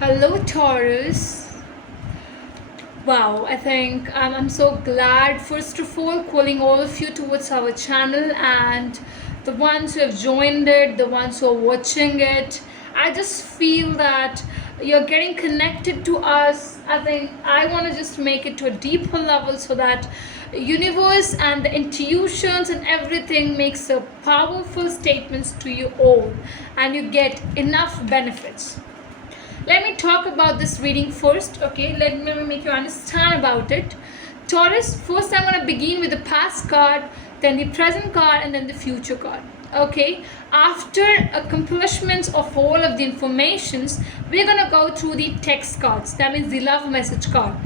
Hello, Taurus. Wow, I think I'm so glad, first of all, calling all of you towards our channel and the ones who have joined it, the ones who are watching it. I just feel that you're getting connected to us. I think I want to just make it to a deeper level so that universe and the intuitions and everything makes a powerful statements to you all and you get enough benefits. Let me talk about this reading first. Okay, let me make you understand about it. Taurus, first I'm going to begin with the past card, then the present card, and then the future card. Okay, after accomplishments of all of the informations, we're going to go through the text cards. That means the love message card,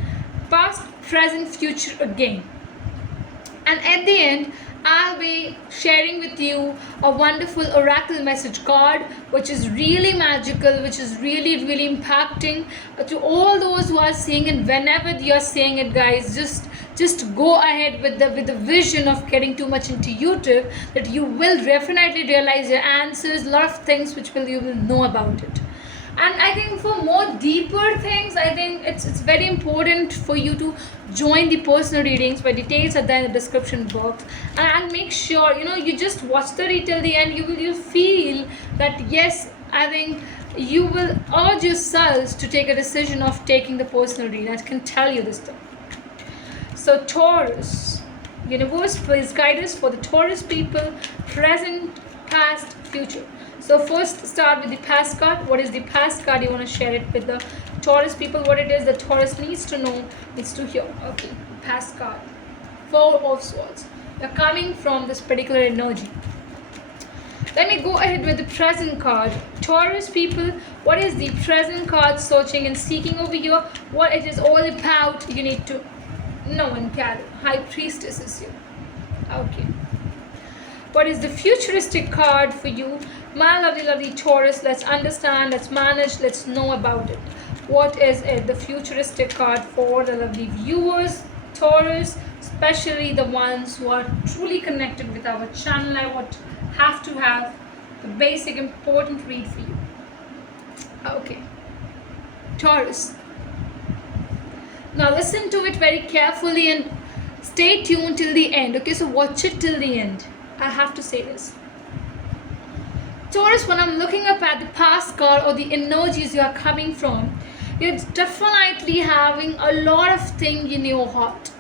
past, present, future again. And at the end, I'll be sharing with you a wonderful oracle message card which is really magical, which is really impacting to all those who are seeing it. Whenever you're seeing it, guys, just go ahead with the vision of getting too much intuitive, that you will definitely realize your answers, a lot of things which you will know about it. And I think for more deeper things, I think it's very important for you to join the personal readings. My details are there in the description box, and I'll make sure you just watch the read till the end. You feel that yes, I think you will urge yourselves to take a decision of taking the personal read. I can tell you this stuff. So Taurus, universe, please guide us for the Taurus people, present, past, future. So first start with the past card. What is the past card? You want to share it with the Taurus people, what it is that Taurus needs to know, needs to hear. Okay, past card, Four of Swords. You're coming from this particular energy. Let me go ahead with the present card. Taurus people, what is the present card searching and seeking over here? What it is all about, you need to know and carry. High Priestess is here. Okay. What is the futuristic card for you? My lovely Taurus, let's understand, let's manage, let's know about it. What is it, the futuristic card for the lovely viewers, Taurus, especially the ones who are truly connected with our channel? I would have to have the basic important read for you. Okay, Taurus. Now listen to it very carefully and stay tuned till the end. Okay, so watch it till the end. I have to say this. Taurus, when I'm looking up at the past card or the energies you are coming from, you're definitely having a lot of things in your heart.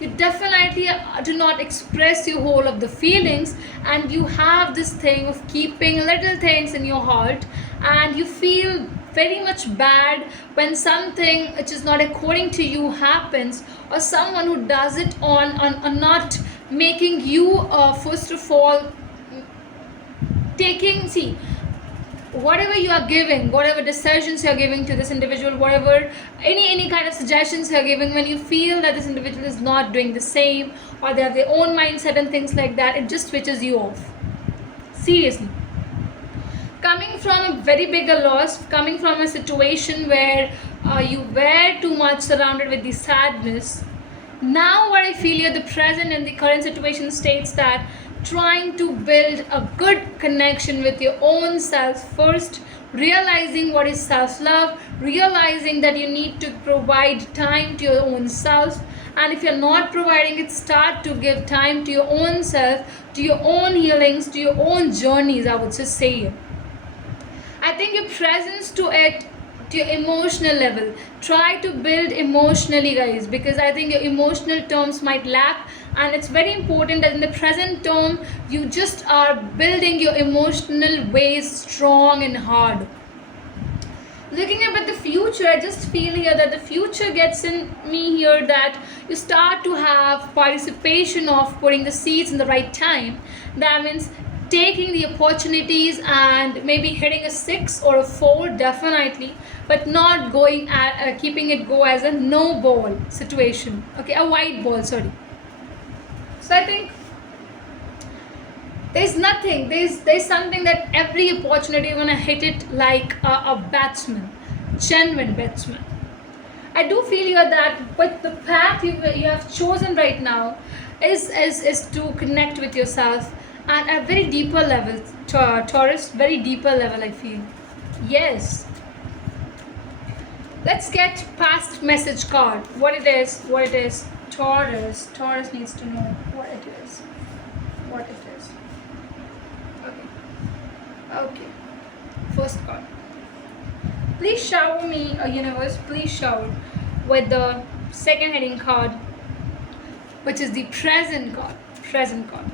You definitely do not express your whole of the feelings, and you have this thing of keeping little things in your heart, and you feel very much bad when something which is not according to you happens, or someone who does it on not making you first of all taking, see, whatever you are giving, whatever decisions you are giving to this individual, whatever any kind of suggestions you are giving, when you feel that this individual is not doing the same, or they have their own mindset and things like that, it just switches you off. Seriously, coming from a very big loss, coming from a situation where you were too much surrounded with the sadness. Now what I feel here, the present and the current situation states that trying to build a good connection with your own self first, realizing what is self-love, realizing that you need to provide time to your own self, and if you're not providing it, start to give time to your own self, to your own healings, to your own journeys, I would just say. I think your presence to it, to your emotional level, try to build emotionally, guys, because I think your emotional terms might lack, and it's very important that in the present term you just are building your emotional ways strong and hard. Looking up at the future, I just feel here that the future gets in me here, that you start to have participation of putting the seeds in the right time. That means taking the opportunities and maybe hitting a 6 or a 4 definitely, but not going at keeping it go as a no ball situation. Okay, a white ball, sorry. So I think there's nothing, there's something that every opportunity you're gonna hit it like a batsman, genuine batsman. I do feel here that with the path you have chosen right now is to connect with yourself at a very deeper level, Taurus, very deeper level, I feel. Yes, Let's get past message card. What it is, what it is. Taurus. Taurus needs to know what it is. What it is. Okay. Okay. First card. Please shower me, universe. Please shower with the second heading card, which is the present card. Present card.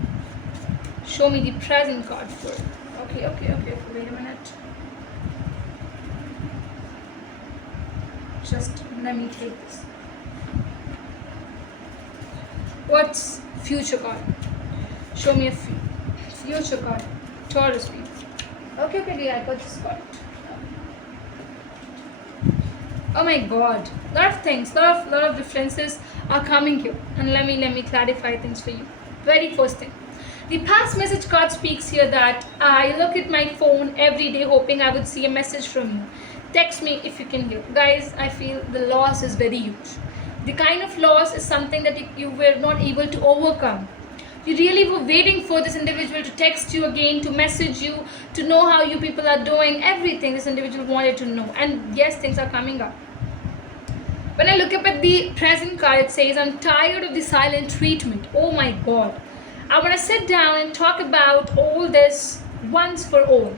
Show me the present card first. Okay. Wait a minute. Just let me take this. What's future card? Show me a future card. Taurus people. Okay, dear, I got this card. Oh my god. Lot of things, lot of differences are coming here. And let me clarify things for you. Very first thing. The past message card speaks here that I look at my phone every day hoping I would see a message from you. Text me if you can hear. Guys, I feel the loss is very huge. The kind of loss is something that you were not able to overcome. You really were waiting for this individual to text you again, to message you, to know how you people are doing. Everything this individual wanted to know. And yes, things are coming up. When I look up at the present card, it says, I'm tired of the silent treatment. Oh my god. I want to sit down and talk about all this once for all.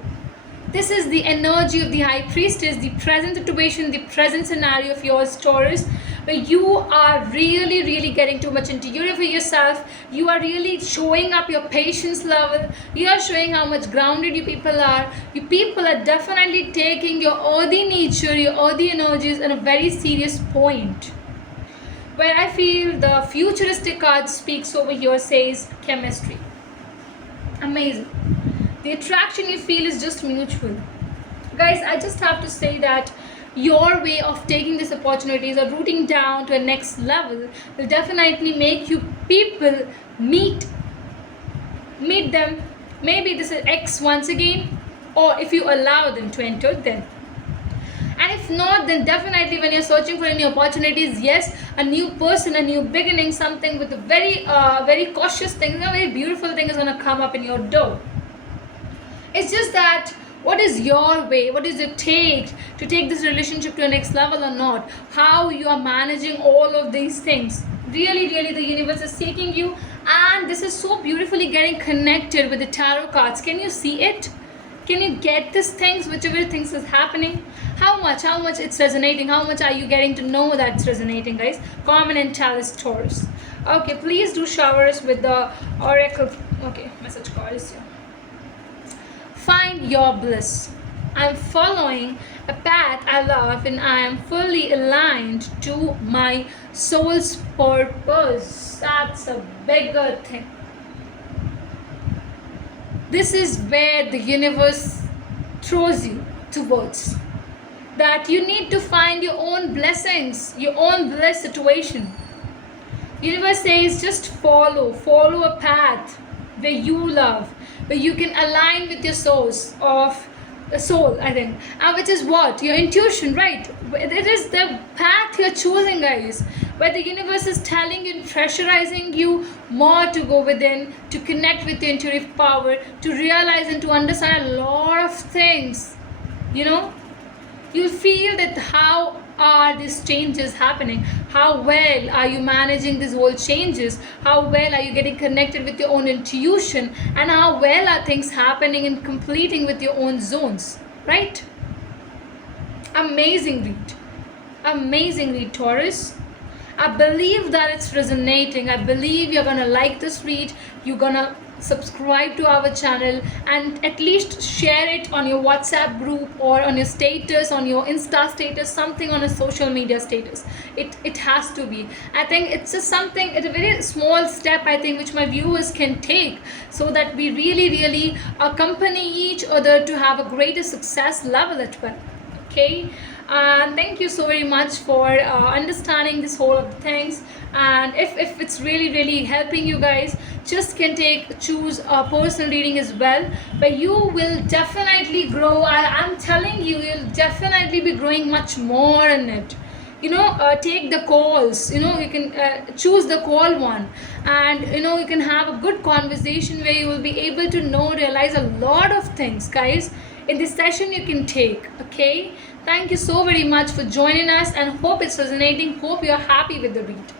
This is the energy of the High Priestess, the present situation, the present scenario of yours, Taurus, where you are really getting too much into yourself. You are really showing up your patience level. You are showing how much grounded you people are. You people are definitely taking your earthy nature, your earthy energies in a very serious point. Where I feel the futuristic card speaks over here says chemistry. Amazing. The attraction you feel is just mutual. Guys, I just have to say that your way of taking these opportunities or rooting down to a next level will definitely make you people meet them. Maybe this is X once again, or if you allow them to enter, then. And if not, then definitely when you're searching for any opportunities, yes, a new person, a new beginning, something with a very cautious thing, a very beautiful thing is going to come up in your door. It's just that what is your way? What does it take to take this relationship to a next level or not? How you are managing all of these things. Really, the universe is seeking you, and this is so beautifully getting connected with the tarot cards. Can you see it? Can you get these things, whichever things is happening? How much it's resonating? How much are you getting to know that it's resonating, guys? Common and Chalice Taurus. Okay, please do shower us with the oracle. Okay, message card is here. Find your bliss. I'm following a path I love and I am fully aligned to my soul's purpose. That's a bigger thing. This is where the universe throws you towards. That you need to find your own blessings, your own bliss situation. Universe says just follow a path where you love, where you can align with your source of the soul, I think, which is what? Your intuition, right? It is the path you're choosing, guys, where the universe is telling you, pressurizing you more to go within, to connect with your intuitive power, to realize and to understand a lot of things. You feel that how are these changes happening? How well are you managing these whole changes? How well are you getting connected with your own intuition? And how well are things happening and completing with your own zones, right? Amazing read, Taurus. I believe that it's resonating. I believe you're gonna like this read. You're gonna subscribe to our channel and at least share it on your WhatsApp group or on your status, on your Insta status, something on a social media status. It has to be. I think it's just something, it's a very small step, I think, which my viewers can take so that we really accompany each other to have a greater success level as well. Okay, thank you so very much for understanding this whole of the things. And if it's really helping you guys, just can choose a personal reading as well, but you will definitely grow. I'm telling you, you'll definitely be growing much more in it. Take the calls. You can choose the call one, and you can have a good conversation where you will be able to realize a lot of things, guys. In this session you can take. Okay, Thank you so very much for joining us and hope it's resonating. Hope you're happy with the beat.